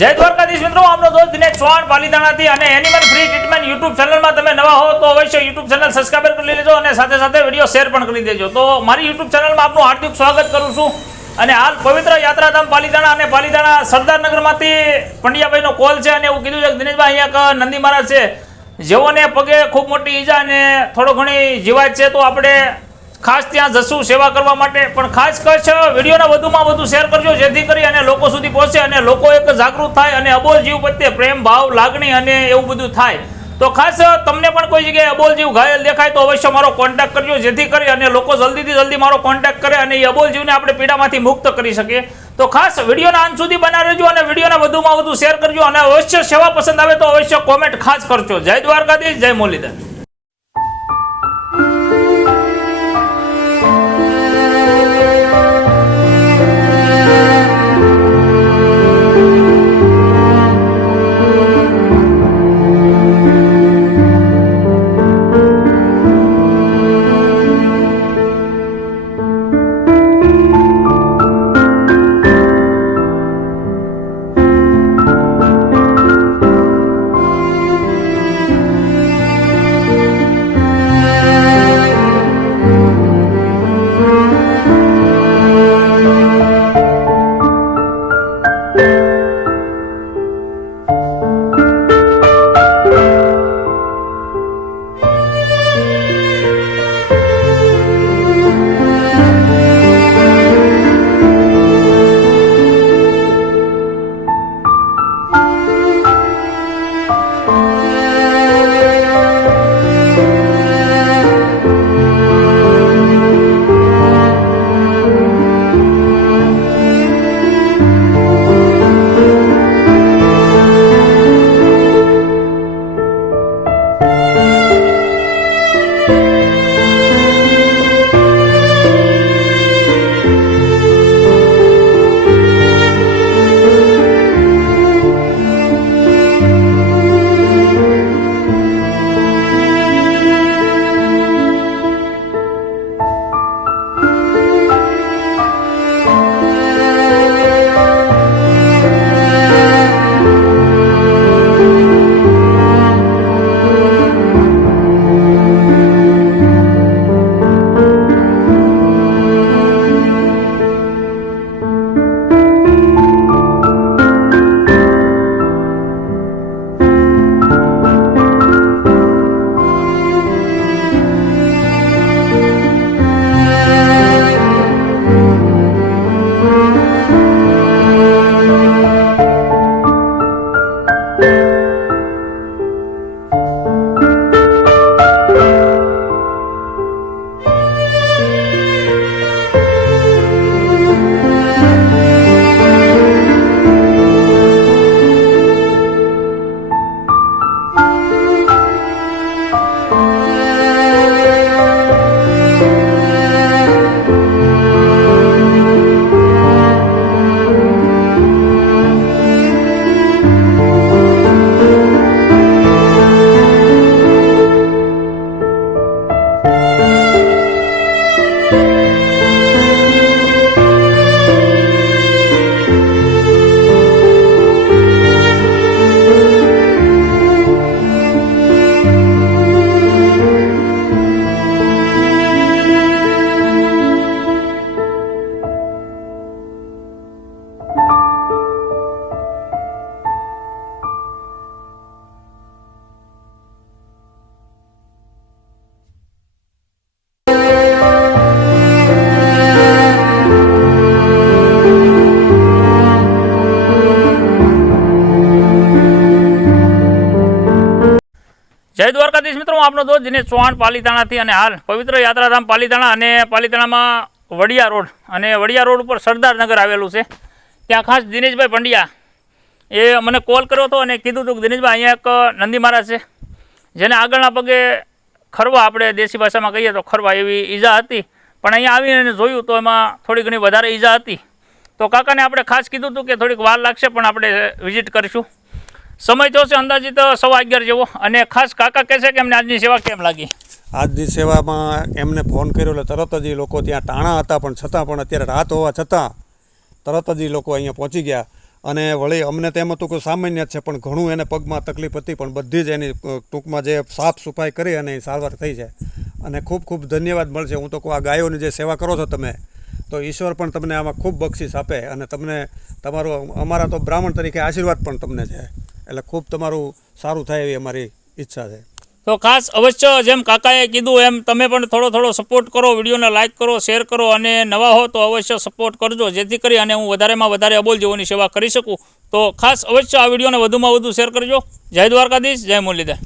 જય દ્વારકાધીશ મિત્રો, આપનો દોસ્ત દિનેશ ચૌહાણ પાલીતાણાથી અને એનિમલ ફ્રી ટ્રીટમેન્ટ યુટ્યુબ ચેનલમાં તમે નવા હો તો અવશ્ય યુટ્યુબ ચેનલ સબસ્ક્રાઇબ કરી લેજો અને સાથે સાથે વિડીયો શેર પણ કરી દેજો। તો મારી યુટ્યુબ ચેનલમાં આપનું હાર્દિક સ્વાગત કરું છું અને હાલ પવિત્ર યાત્રાધામ પાલીતાણા અને પાલીતાણા સરદારનગરમાંથી પંડ્યાભાઈનો કોલ છે અને એવું કીધું છે કે દિનેશભાઈ અહીંયા નંદી મહારાજ છે જેઓને પગે ખૂબ મોટી ઈજા અને થોડો ઘણી જીવાત છે, તો આપણે ખાસ ત્યાં જશું સેવા કરવા માટે। પણ ખાસ વિડીયોના વધુમાં વધુ શેર કરજો જેથી કરી અને લોકો સુધી પહોંચે અને લોકો એક જાગૃત થાય અને અબોલ જીવ પ્રત્યે પ્રેમ ભાવ લાગણી અને એવું બધું થાય। તો ખાસ તમને પણ કોઈ જગ્યાએ અબોલ જીવ ઘાયલ દેખાય તો અવશ્ય મારો કોન્ટેક્ટ કરજો જેથી કરી અને લોકો જલ્દીથી જલ્દી મારો કોન્ટેક્ટ કરે અને એ અબોલ જીવને આપણે પીડામાંથી મુક્ત કરી શકીએ। તો ખાસ વિડીયોના અંત સુધી બના રહેજો અને વિડીયોના વધુમાં વધુ શેર કરજો અને અવશ્ય સેવા પસંદ આવે તો અવશ્ય કોમેન્ટ ખાસ કરજો। જય દ્વારકાધીશ, જય મુરલીધર। જય દ્વારકાધીશ મિત્રો, આપનો દોસ્ત દિનેશ ચૌહાણ પાલીતાણાથી અને હાલ પવિત્ર યાત્રાધામ પાલીતાણા અને પાલીતાણામાં વડિયા રોડ અને વડિયા રોડ ઉપર સરદારનગર આવેલું છે। ત્યાં ખાસ દિનેશભાઈ પંડ્યા એ મને કોલ કર્યો હતો અને કીધું હતું કે દિનેશભાઈ અહીંયા એક નંદી મહારાજ છે જેને આગળના પગે ખરવા, આપણે દેશી ભાષામાં કહીએ તો ખરવા એવી ઈજા હતી, પણ અહીંયા આવીને જોયું તો એમાં થોડી ઘણી વધારે ઈજા હતી। તો કાકાને આપણે ખાસ કીધું હતું કે થોડીક વાર લાગશે પણ આપણે વિઝિટ કરીશું। સમય થયો છે અંદાજિત 11:15 જેવો અને ખાસ કાકા કહે છે કે એમને આજની સેવા કેમ લાગી। આજની સેવામાં એમને ફોન કર્યો એટલે તરત જ એ લોકો ત્યાં ટાણા હતા, પણ છતાં પણ અત્યારે રાત હોવા છતાં તરત જ એ લોકો અહીંયા પહોંચી ગયા અને વળી અમને તેમ હતું કે સામાન્ય જ છે, પણ ઘણું એને પગમાં તકલીફ હતી, પણ બધી જ એની ટૂંકમાં જે સાફ સફાઈ કરી અને સારવાર થઈ જાય. અને ખૂબ ખૂબ ધન્યવાદ મળશે. હું તો કહું, આ ગાયોની જે સેવા કરો છો તમે, તો ઈશ્વર પણ તમને આમાં ખૂબ બક્ષિસ આપે અને તમને તમારો અમારા તો બ્રાહ્મણ તરીકે આશીર્વાદ પણ તમને છે. એટલે ખૂબ તમારું સારું થાય એવી અમારી ઈચ્છા છે. તો ખાસ અવશ્ય જેમ કાકાએ કીધું એમ તમે પણ થોડો સપોર્ટ કરો, વિડીયોને લાઇક કરો, શેર કરો અને નવા હો તો અવશ્ય સપોર્ટ કરજો, જેથી કરી અને હું વધારેમાં વધારે અબોલ જેઓની સેવા કરી શકું. તો ખાસ અવશ્ય આ વિડીયોને વધુમાં વધુ શેર કરજો. જય દ્વારકાધીશ, જય મુરલીધર.